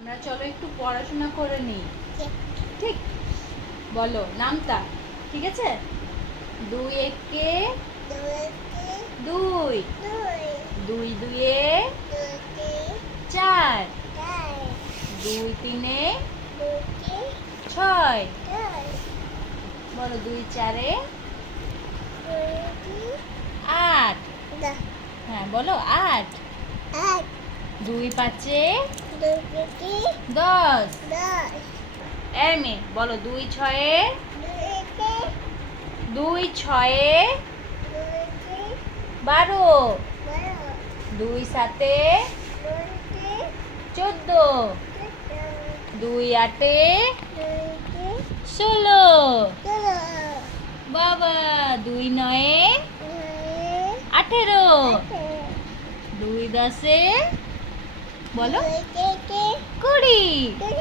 আমরা চলো একটু পড়াশোনা করে নিই। ঠিক, বলো নামটা। ঠিক আছে, 2 একে 2, 2 দুয়ে 4, 2 তিনে 6, বলো 2 চারে 8। হ্যাঁ বলো 8। 2 পাঁচে 10। এই মেয়ে বলো 2 ছয়ে 12। 2 সাতে 14। 2 আটে 16। বাবা 2 নয়ে 18। 2 দশে বলো 20।